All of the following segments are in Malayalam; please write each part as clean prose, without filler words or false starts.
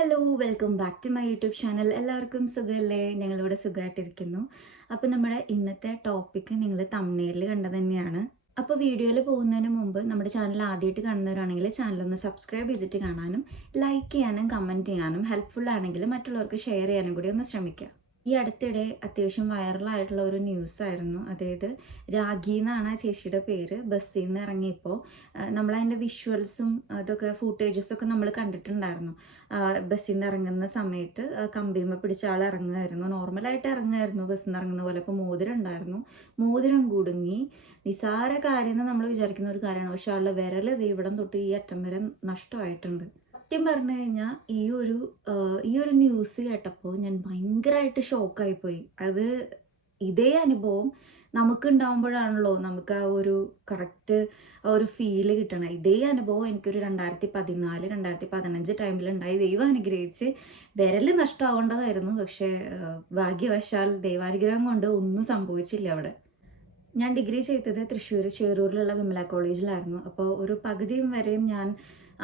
Hello welcome back to my YouTube channel. എല്ലാവർക്കും സുഖമല്ലേ? ഞങ്ങളിവിടെ സുഖമായിട്ടിരിക്കുന്നു. അപ്പോൾ നമ്മുടെ ഇന്നത്തെ ടോപ്പിക്ക് നിങ്ങൾ തമ്പ്നെയിലിൽ കണ്ടത് തന്നെയാണ്. അപ്പോൾ വീഡിയോയിൽ പോകുന്നതിന് മുമ്പ് നമ്മുടെ ചാനൽ ആദ്യമായിട്ട് കാണുന്നവരാണെങ്കിൽ ചാനലൊന്ന് സബ്സ്ക്രൈബ് ചെയ്തിട്ട് കാണാനും ലൈക്ക് ചെയ്യാനും കമൻറ്റ് ചെയ്യാനും ഹെൽപ്ഫുൾ ആണെങ്കിൽ മറ്റുള്ളവർക്ക് ഷെയർ ചെയ്യാനും കൂടി ഒന്ന് ശ്രമിക്കുക. ഈ അടുത്തിടെ അത്യാവശ്യം വൈറലായിട്ടുള്ള ഒരു ന്യൂസായിരുന്നു. അതായത് രാഖി എന്നാണ് ആ ചേച്ചിയുടെ പേര്. ബസ്സിൽ നിന്ന് ഇറങ്ങിയപ്പോൾ നമ്മളതിൻ്റെ വിഷ്വൽസും അതൊക്കെ ഫൂട്ടേജസൊക്കെ നമ്മൾ കണ്ടിട്ടുണ്ടായിരുന്നു. ബസ്സിൽ നിന്ന് ഇറങ്ങുന്ന സമയത്ത് കമ്പിയുമ്മ പിടിച്ച ആൾ ഇറങ്ങുമായിരുന്നു. നോർമലായിട്ട് ഇറങ്ങുമായിരുന്നു ബസ്സിൽ നിന്ന് ഇറങ്ങുന്ന പോലെ. അപ്പോൾ മോതിരം ഉണ്ടായിരുന്നു. മോതിരം കുടുങ്ങി. നിസാര കാര്യം എന്ന് നമ്മൾ വിചാരിക്കുന്ന ഒരു കാര്യമാണ്. പക്ഷെ ആളുടെ വിരൽ ഇവിടം തൊട്ട് ഈ അറ്റം വരെ നഷ്ടമായിട്ടുണ്ട്. സത്യം പറഞ്ഞു കഴിഞ്ഞാൽ ഈ ഒരു ന്യൂസ് കേട്ടപ്പോൾ ഞാൻ ഭയങ്കരമായിട്ട് ഷോക്കായിപ്പോയി. ഇതേ അനുഭവം നമുക്കുണ്ടാകുമ്പോഴാണല്ലോ നമുക്ക് ആ ഒരു കറക്റ്റ് ആ ഒരു ഫീല് കിട്ടണം. ഇതേ അനുഭവം എനിക്കൊരു 2014 2015 ടൈമിലുണ്ടായി. ദൈവം അനുഗ്രഹിച്ച് വിരൽ നഷ്ടമാവേണ്ടതായിരുന്നു. പക്ഷേ ഭാഗ്യവശാൽ ദൈവാനുഗ്രഹം കൊണ്ട് ഒന്നും സംഭവിച്ചില്ല അവിടെ. ഞാൻ ഡിഗ്രി ചെയ്തത് തൃശ്ശൂർ ചേറൂരിലുള്ള വിമല കോളേജിലായിരുന്നു. അപ്പോൾ ഒരു പകുതിയും വരെയും ഞാൻ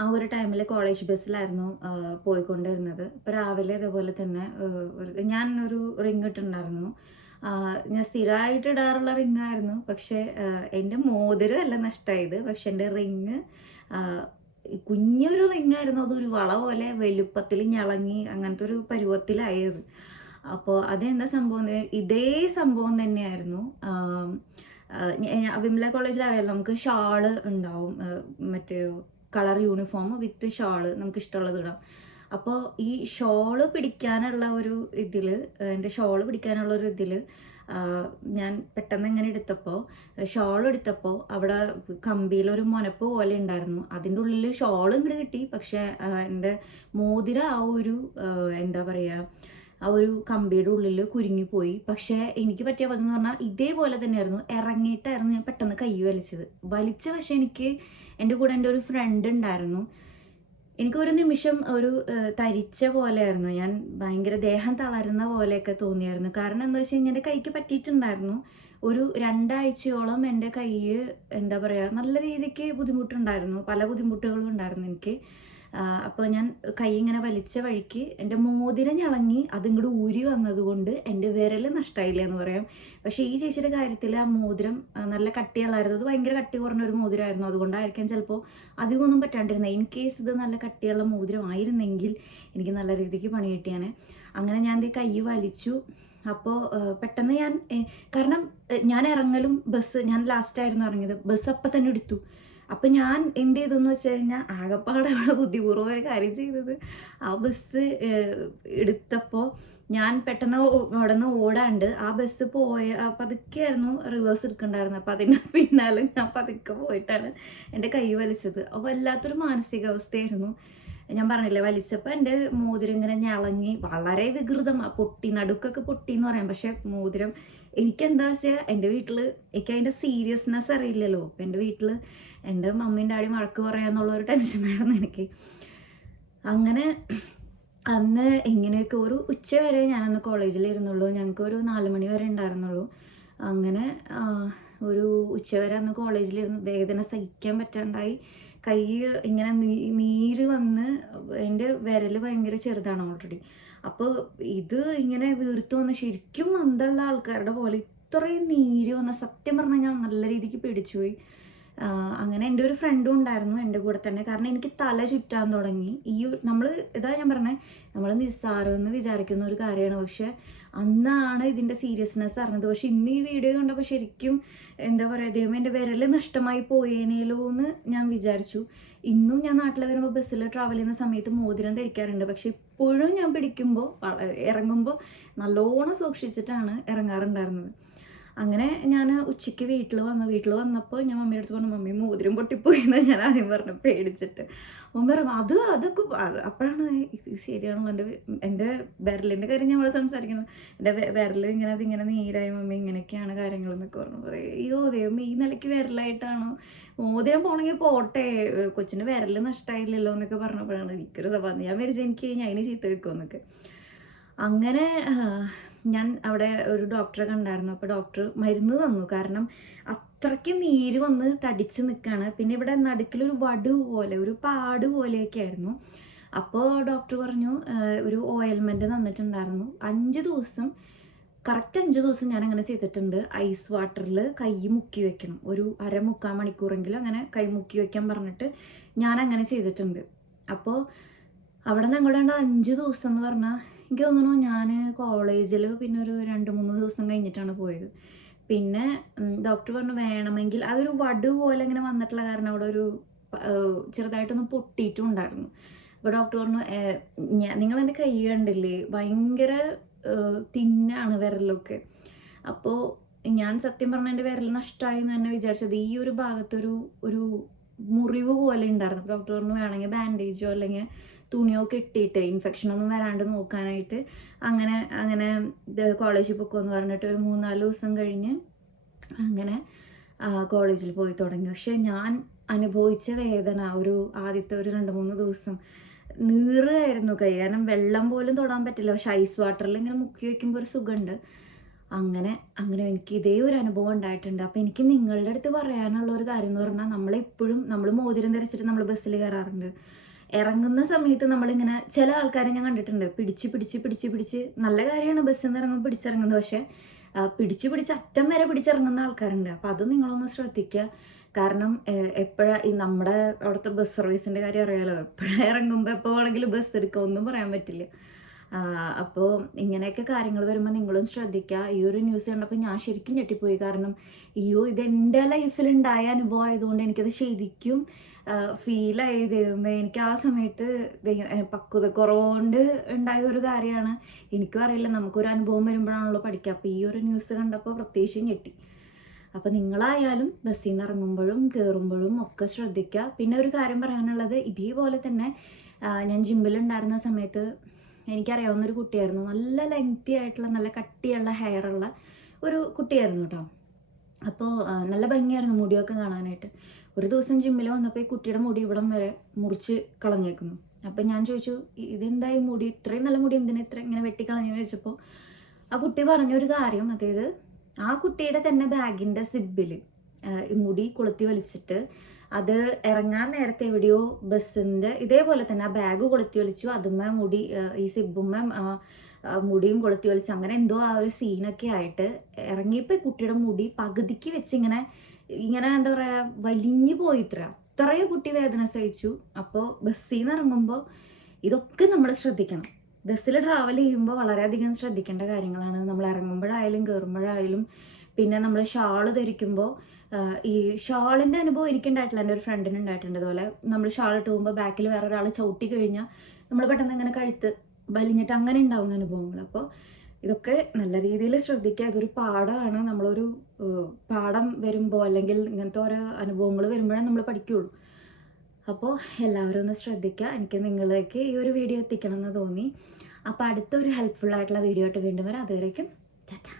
ആ ഒരു ടൈമിൽ കോളേജ് ബസ്സിലായിരുന്നു പോയിക്കൊണ്ടിരുന്നത്. അപ്പോൾ രാവിലെ ഇതേപോലെ തന്നെ ഞാൻ ഒരു റിങ് ഇട്ടിട്ടുണ്ടായിരുന്നു. ഞാൻ സ്ഥിരമായിട്ട് ഇടാറുള്ള റിങ്ങായിരുന്നു. പക്ഷേ എൻ്റെ മോതിരം അല്ല നഷ്ടമായത്. പക്ഷെ എൻ്റെ റിങ് കുഞ്ഞൊരു റിങ്ങായിരുന്നു. അതൊരു വള പോലെ വലുപ്പത്തിൽ ഞളങ്ങി അങ്ങനത്തെ ഒരു പരുവത്തിലായത്. അപ്പോൾ അതെന്താ സംഭവം? ഇതേ സംഭവം തന്നെയായിരുന്നു. വിമല കോളേജിൽ അറിയാലോ, നമുക്ക് ഷാള് ഉണ്ടാവും. മറ്റേ കളർ യൂണിഫോം വിത്ത് ഷാള് നമുക്ക് ഇഷ്ടമുള്ളത് ഇടാം. അപ്പോൾ ഈ ഷോള് പിടിക്കാനുള്ള ഒരു ഇതിൽ എൻ്റെ ഷോള് പിടിക്കാനുള്ള ഒരു ഇതിൽ ഞാൻ പെട്ടെന്ന് ഇങ്ങനെ എടുത്തപ്പോൾ ഷോൾ എടുത്തപ്പോൾ അവിടെ കമ്പിയിലൊരു മുനപ്പ് പോലെ ഉണ്ടായിരുന്നു. അതിൻ്റെ ഉള്ളിൽ ഷോൾ ഇങ്ങോട്ട് കിട്ടി. പക്ഷേ എൻ്റെ മോതിരം ആ ഒരു എന്താ പറയുക, ആ ഒരു കമ്പിയുടെ ഉള്ളിൽ കുരുങ്ങിപ്പോയി. പക്ഷേ എനിക്ക് പറ്റിയ പതെന്ന് പറഞ്ഞാൽ ഇതേപോലെ തന്നെയായിരുന്നു. ഇറങ്ങിയിട്ടായിരുന്നു ഞാൻ പെട്ടെന്ന് കൈ വലിച്ച പക്ഷേ എനിക്ക് എൻ്റെ കൂടെ എൻ്റെ ഒരു ഫ്രണ്ട് ഉണ്ടായിരുന്നു. എനിക്കൊരു നിമിഷം ഒരു തരിച്ച പോലെയായിരുന്നു. ഞാൻ ഭയങ്കര ദേഹം തളരുന്ന പോലെയൊക്കെ തോന്നിയായിരുന്നു. കാരണം എന്താ വെച്ച് കഴിഞ്ഞാൽ എൻ്റെ കൈക്ക് പറ്റിയിട്ടുണ്ടായിരുന്നു. ഒരു 2 ആഴ്ചയോളം എൻ്റെ കൈ എന്താ പറയുക, നല്ല രീതിക്ക് ബുദ്ധിമുട്ടുണ്ടായിരുന്നു. പല ബുദ്ധിമുട്ടുകളും ഉണ്ടായിരുന്നു എനിക്ക്. അപ്പോൾ ഞാൻ കൈ ഇങ്ങനെ വലിച്ച വഴിക്ക് എൻ്റെ മോതിരം ഞളങ്ങി അതിങ്ങോട്ട് ഊരി വന്നതുകൊണ്ട് എൻ്റെ വിരൽ നഷ്ടമായില്ല എന്ന് പറയാം. പക്ഷേ ഈ ചേച്ചിയുടെ കാര്യത്തിൽ ആ മോതിരം നല്ല കട്ടിയുള്ളായിരുന്നു. അത് ഭയങ്കര കട്ടി കുറഞ്ഞൊരു മോതിരമായിരുന്നു. അതുകൊണ്ടായിരിക്കാം ചിലപ്പോൾ അധികമൊന്നും പറ്റാണ്ടിരുന്നത്. ഇൻ കേസ് ഇത് നല്ല കട്ടിയുള്ള മോതിരം ആയിരുന്നെങ്കിൽ എനിക്ക് നല്ല രീതിക്ക് പണി കിട്ടിയാനെ. അങ്ങനെ ഞാൻ കൈ വലിച്ചു. അപ്പോൾ പെട്ടെന്ന് കാരണം ഞാൻ ഇറങ്ങലും ഞാൻ ലാസ്റ്റായിരുന്നു ഇറങ്ങിയത്. ബസ് അപ്പം തന്നെ എടുത്തു. അപ്പം ഞാൻ എന്ത് ചെയ്തെന്ന് വെച്ച് കഴിഞ്ഞാൽ ആകെപ്പാടെ അവിടെ ബുദ്ധിപൂർവ്വം ഒരു കാര്യം ചെയ്തത്, ആ ബസ് എടുത്തപ്പോൾ ഞാൻ പെട്ടെന്ന് അവിടെ നിന്ന് ഓടാണ്ട് ആ ബസ് പതുക്കെയായിരുന്നു റിവേഴ്സ് എടുക്കണ്ടായിരുന്നത്. അപ്പം അതിൻ്റെ പിന്നാലെ ഞാൻ പതുക്കെ പോയിട്ടാണ് എൻ്റെ കൈ വലിച്ചത്. അപ്പോൾ വല്ലാത്തൊരു മാനസികാവസ്ഥയായിരുന്നു. ഞാൻ പറഞ്ഞില്ലേ, വലിച്ചപ്പോൾ എൻ്റെ മോതിരം ഇങ്ങനെ ഞളങ്ങി വളരെ വികൃതം പൊട്ടി, നടുക്കൊക്കെ പൊട്ടി എന്ന് പറയാം. പക്ഷെ മോതിരം എനിക്കെന്താ വെച്ചാൽ എൻ്റെ വീട്ടിൽ എനിക്ക് അതിൻ്റെ സീരിയസ്നെസ് അറിയില്ലല്ലോ. അപ്പം എൻ്റെ വീട്ടിൽ എൻ്റെ മമ്മീൻ്റെ ഡാഡിയും വഴക്ക് പറയാന്നുള്ളൊരു ടെൻഷനായിരുന്നു എനിക്ക്. അങ്ങനെ അന്ന് ഇങ്ങനെയൊക്കെ ഒരു ഉച്ച വരെ ഞാനന്ന് കോളേജിലിരുന്നുള്ളൂ. ഞങ്ങൾക്ക് ഒരു 4 മണി വരെ ഉണ്ടായിരുന്നുള്ളൂ. അങ്ങനെ ഒരു ഉച്ച വരെ അന്ന് കോളേജിലിരുന്ന് വേദന സഹിക്കാൻ പറ്റാണ്ടായി. കൈ ഇങ്ങനെ നീര് വന്ന് എൻ്റെ വിരൽ ഭയങ്കര ചെറുതാണ് ഓൾറെഡി. അപ്പോൾ ഇത് ഇങ്ങനെ വീർത്ത് വന്ന് ശരിക്കും അന്തമുള്ള ആൾക്കാരുടെ പോലെ ഇത്രയും നീര് വന്ന സത്യം പറഞ്ഞാൽ ഞാൻ നല്ല രീതിക്ക് പേടിച്ചുപോയി. അങ്ങനെ എൻ്റെ ഒരു ഫ്രണ്ടും ഉണ്ടായിരുന്നു എൻ്റെ കൂടെ തന്നെ. കാരണം എനിക്ക് തല ചുറ്റാൻ തുടങ്ങി. ഇതാ ഞാൻ പറഞ്ഞത്, നമ്മൾ നിസ്സാരമെന്ന് വിചാരിക്കുന്ന ഒരു കാര്യമാണ്. പക്ഷെ അന്നാണ് ഇതിൻ്റെ സീരിയസ്നെസ് അറിഞ്ഞത്. പക്ഷെ ഇന്ന് ഈ വീഡിയോ കണ്ടപ്പോൾ ശരിക്കും എന്താ പറയുക, ദൈവം എൻ്റെ വിരൽ നഷ്ടമായി പോയേനേലോ എന്ന് ഞാൻ വിചാരിച്ചു. ഇന്നും ഞാൻ നാട്ടിൽ വരുമ്പോൾ ബസ്സിൽ ട്രാവൽ ചെയ്യുന്ന സമയത്ത് മോതിരം ധരിക്കാറുണ്ട്. പക്ഷെ ഇപ്പോഴും ഞാൻ ഇറങ്ങുമ്പോൾ നല്ലോണം സൂക്ഷിച്ചിട്ടാണ് ഇറങ്ങാറുണ്ടായിരുന്നത്. അങ്ങനെ ഞാൻ ഉച്ചയ്ക്ക് വീട്ടിൽ വന്നപ്പോൾ ഞാൻ മമ്മിയുടെ അടുത്ത് പറഞ്ഞു, മമ്മി മോതിരം പൊട്ടിപ്പോയി എന്ന് ഞാൻ ആദ്യം പറഞ്ഞു, പേടിച്ചിട്ട്. മമ്മി പറഞ്ഞു അതൊക്കെ അപ്പോഴാണ് ശരിയാണല്ലോ, എൻ്റെ വിരലിൻ്റെ കാര്യം നമ്മൾ സംസാരിക്കണം. എൻ്റെ വിരൽ അതിങ്ങനെ നീരായി മമ്മി, ഇങ്ങനെയൊക്കെയാണ് കാര്യങ്ങൾ എന്നൊക്കെ പറഞ്ഞു. പറയും, അയ്യോ ദൈവം ഈ നിലയ്ക്ക് വിരലായിട്ടാണോ, മോതിരം പോണെങ്കിൽ പോട്ടെ, കൊച്ചിൻ്റെ വിരൽ നഷ്ടമായില്ലല്ലോ എന്നൊക്കെ പറഞ്ഞപ്പോഴാണ് എനിക്കൊരു സ്വഭാവം. ഞാൻ വിചാരിച്ചു എനിക്ക് ഞാൻ അതിന് ചീത്ത വെക്കുമെന്നൊക്കെ. അങ്ങനെ ഞാൻ അവിടെ ഒരു ഡോക്ടറെ കണ്ടായിരുന്നു. അപ്പോൾ ഡോക്ടർ മരുന്ന് തന്നു. കാരണം അത്രയ്ക്ക് നീര് വന്ന് തടിച്ച് നിൽക്കുകയാണ്. പിന്നെ ഇവിടെ നടുക്കിലൊരു വടു പോലെ, ഒരു പാട് പോലെയൊക്കെ ആയിരുന്നു. അപ്പോൾ ഡോക്ടർ പറഞ്ഞു ഒരു ഓയിൽമെൻറ്റ് തന്നിട്ടുണ്ടായിരുന്നു. 5 ദിവസം കറക്റ്റ് 5 ദിവസം ഞാൻ അങ്ങനെ ചെയ്തിട്ടുണ്ട്. ഐസ് വാട്ടറിൽ കൈ മുക്കി വെക്കണം. ഒരു മുക്കാൽ മണിക്കൂറെങ്കിലും അങ്ങനെ കൈ മുക്കി വെക്കാൻ പറഞ്ഞിട്ട് ഞാൻ അങ്ങനെ ചെയ്തിട്ടുണ്ട്. അപ്പോൾ അവിടെ നിന്ന് അങ്ങോട്ട് 5 ദിവസം എന്ന് പറഞ്ഞാൽ എനിക്ക് തോന്നുന്നു ഞാൻ കോളേജിൽ പിന്നെ ഒരു 2-3 ദിവസം കഴിഞ്ഞിട്ടാണ് പോയത്. പിന്നെ ഡോക്ടർ പറഞ്ഞു വേണമെങ്കിൽ അതൊരു വടു പോലെ ഇങ്ങനെ വന്നിട്ടുള്ള കാരണം അവിടെ ഒരു ചെറുതായിട്ടൊന്ന് പൊട്ടിയിട്ടും ഉണ്ടായിരുന്നു. അപ്പോൾ ഡോക്ടർ പറഞ്ഞു നിങ്ങളെൻ്റെ കൈ കണ്ടില്ലേ, ഭയങ്കര തിന്നാണ് വിരലൊക്കെ. അപ്പോൾ ഞാൻ സത്യം പറഞ്ഞാൽ എൻ്റെ വിരൽ നഷ്ടമായി എന്ന് തന്നെ വിചാരിച്ചത്. ഈ ഒരു ഭാഗത്തൊരു ഒരു മുറിവ് പോലെ ഉണ്ടായിരുന്നു. അപ്പോൾ ഡോക്ടർ പറഞ്ഞു വേണമെങ്കിൽ ബാൻഡേജോ അല്ലെങ്കിൽ തുണിയോ കെട്ടിയിട്ട് ഇൻഫെക്ഷനൊന്നും വരാണ്ട് നോക്കാനായിട്ട് അങ്ങനെ കോളേജിൽ പൊക്കോന്ന് പറഞ്ഞിട്ട് ഒരു 3-4 ദിവസം കഴിഞ്ഞ് അങ്ങനെ കോളേജിൽ പോയി തുടങ്ങി. പക്ഷെ ഞാൻ അനുഭവിച്ച വേദന ഒരു ആദ്യത്തെ ഒരു 2-3 ദിവസം നീറുകയായിരുന്നു കൈ. കാരണം വെള്ളം പോലും തൊടാൻ പറ്റില്ല. പക്ഷെ ഐസ് വാട്ടറിൽ ഇങ്ങനെ മുക്കി വയ്ക്കുമ്പോൾ ഒരു സുഖമുണ്ട്. അങ്ങനെ എനിക്ക് ഇതേ ഒരു അനുഭവം ഉണ്ടായിട്ടുണ്ട്. അപ്പോൾ എനിക്ക് നിങ്ങളുടെ അടുത്ത് പറയാനുള്ള ഒരു കാര്യം എന്ന് പറഞ്ഞാൽ നമ്മൾ മോതിരം ധരിച്ചിട്ട് നമ്മൾ ബസ്സിൽ കയറാറുണ്ട്. ഇറങ്ങുന്ന സമയത്ത് നമ്മളിങ്ങനെ ചില ആൾക്കാരെ ഞാൻ കണ്ടിട്ടുണ്ട് പിടിച്ച് നല്ല കാര്യമാണ് ബസ്സിൽ നിന്ന് ഇറങ്ങുമ്പോൾ പിടിച്ചിറങ്ങുന്നത്. പക്ഷേ പിടിച്ച് അറ്റം വരെ പിടിച്ചിറങ്ങുന്ന ആൾക്കാരുണ്ട്. അപ്പോൾ അത് നിങ്ങളൊന്ന് ശ്രദ്ധിക്കുക. കാരണം ഈ നമ്മുടെ അവിടുത്തെ ബസ് സർവീസിൻ്റെ കാര്യം അറിയാലോ, എപ്പോഴാണ് ഇറങ്ങുമ്പോൾ എപ്പോൾ വേണമെങ്കിലും ബസ് എടുക്കുക, ഒന്നും പറയാൻ പറ്റില്ല. അപ്പോൾ ഇങ്ങനെയൊക്കെ കാര്യങ്ങൾ വരുമ്പോൾ നിങ്ങളും ശ്രദ്ധിക്കുക. ഈ ഒരു ന്യൂസ് കണ്ടപ്പോൾ ഞാൻ ശരിക്കും ഞെട്ടിപ്പോയി. കാരണം ഇതെൻ്റെ ലൈഫിലുണ്ടായ അനുഭവം ആയതുകൊണ്ട് എനിക്കത് ശരിക്കും ഫീലായി. ദൈവമേ, എനിക്ക് ആ സമയത്ത് പക്വത കുറവുകൊണ്ട് ഉണ്ടായ ഒരു കാര്യമാണ്. എനിക്കും അറിയില്ല, നമുക്കൊരു അനുഭവം വരുമ്പോഴാണല്ലോ പഠിക്കുക. അപ്പോൾ ഈ ഒരു ന്യൂസ് കണ്ടപ്പോൾ പ്രത്യേകിച്ച് ഞെട്ടി. അപ്പോൾ നിങ്ങളായാലും ബസ്സിൽ നിന്ന് ഇറങ്ങുമ്പോഴും കയറുമ്പോഴും ഒക്കെ ശ്രദ്ധിക്കുക. പിന്നെ ഒരു കാര്യം പറയാനുള്ളത്, ഇതേപോലെ തന്നെ ഞാൻ ജിമ്മിലുണ്ടായിരുന്ന സമയത്ത് എനിക്കറിയാവുന്നൊരു കുട്ടിയായിരുന്നു. നല്ല ലെങ്തി ആയിട്ടുള്ള നല്ല കട്ടിയുള്ള ഹെയറുള്ള ഒരു കുട്ടിയായിരുന്നു കേട്ടോ. അപ്പോൾ നല്ല ഭംഗിയായിരുന്നു മുടിയൊക്കെ കാണാനായിട്ട്. ഒരു ദിവസം ജിമ്മിൽ വന്നപ്പോൾ ഈ കുട്ടിയുടെ മുടി ഇവിടം വരെ മുറിച്ച് കളഞ്ഞേക്കുന്നു. അപ്പം ഞാൻ ചോദിച്ചു, ഇതെന്തായി മുടി, ഇത്രയും നല്ല മുടി എന്തിനാ ഇങ്ങനെ വെട്ടിക്കളഞ്ഞെന്ന് ചോദിച്ചപ്പോൾ ആ കുട്ടി പറഞ്ഞൊരു കാര്യം, അതായത് ആ കുട്ടിയുടെ തന്നെ ബാഗിൻ്റെ സിബിൽ മുടി കൊളുത്തി വലിച്ചിട്ട് അത് ഇറങ്ങാൻ നേരത്തെ എവിടെയോ ബസ്സിൻ്റെ ഇതേപോലെ തന്നെ ആ ബാഗ് കൊളുത്തി വലിച്ചു, അതുമ്മ മുടി ഈ സിബുമ്മ മുടിയും കൊളുത്തി വലിച്ചു, അങ്ങനെ എന്തോ ആ ഒരു സീനൊക്കെ ആയിട്ട് ഇറങ്ങിയപ്പോൾ കുട്ടിയുടെ മുടി പകുതിക്ക് വെച്ച് ഇങ്ങനെ എന്താ പറയുക വലിഞ്ഞു പോയി. അത്രയും കുട്ടി വേദന സഹിച്ചു. അപ്പോൾ ബസ്സിൽ നിന്ന് ഇറങ്ങുമ്പോൾ ഇതൊക്കെ നമ്മൾ ശ്രദ്ധിക്കണം. ബസ്സിൽ ട്രാവൽ ചെയ്യുമ്പോൾ വളരെയധികം ശ്രദ്ധിക്കേണ്ട കാര്യങ്ങളാണ്. നമ്മൾ ഇറങ്ങുമ്പോഴായാലും കയറുമ്പോഴായാലും. പിന്നെ നമ്മൾ ഷാള് ധരിക്കുമ്പോൾ ഈ ഷാളിൻ്റെ അനുഭവം എനിക്കുണ്ടായിട്ടില്ല, എൻ്റെ ഒരു ഫ്രണ്ടിന് ഉണ്ടായിട്ടുണ്ട്. അതുപോലെ നമ്മൾ ഷാൾ ഇട്ട് പോകുമ്പോൾ ബാക്കിൽ വേറെ ഒരാൾ ചവിട്ടി കഴിഞ്ഞാൽ നമ്മൾ പെട്ടെന്ന് ഇങ്ങനെ കഴുത്ത് വലിഞ്ഞിട്ട് അങ്ങനെ ഉണ്ടാകുന്ന അനുഭവങ്ങൾ. അപ്പോൾ ഇതൊക്കെ നല്ല രീതിയിൽ ശ്രദ്ധിക്കുക. ഇതൊരു പാഠമാണ്. നമ്മളൊരു പാഠം വരുമ്പോൾ അല്ലെങ്കിൽ ഇങ്ങനത്തെ ഓരോ അനുഭവങ്ങൾ വരുമ്പോഴേ നമ്മൾ പഠിക്കുകയുള്ളൂ. അപ്പോൾ എല്ലാവരും ഒന്ന് ശ്രദ്ധിക്കുക. എനിക്ക് നിങ്ങളിലേക്ക് ഈ ഒരു വീഡിയോ എത്തിക്കണം എന്ന് തോന്നി. അപ്പോൾ അടുത്തൊരു ഹെൽപ്ഫുൾ ആയിട്ടുള്ള വീഡിയോ ആയിട്ട് വീണ്ടും വരാം. അതുവരേക്കും ടാറ്റാ.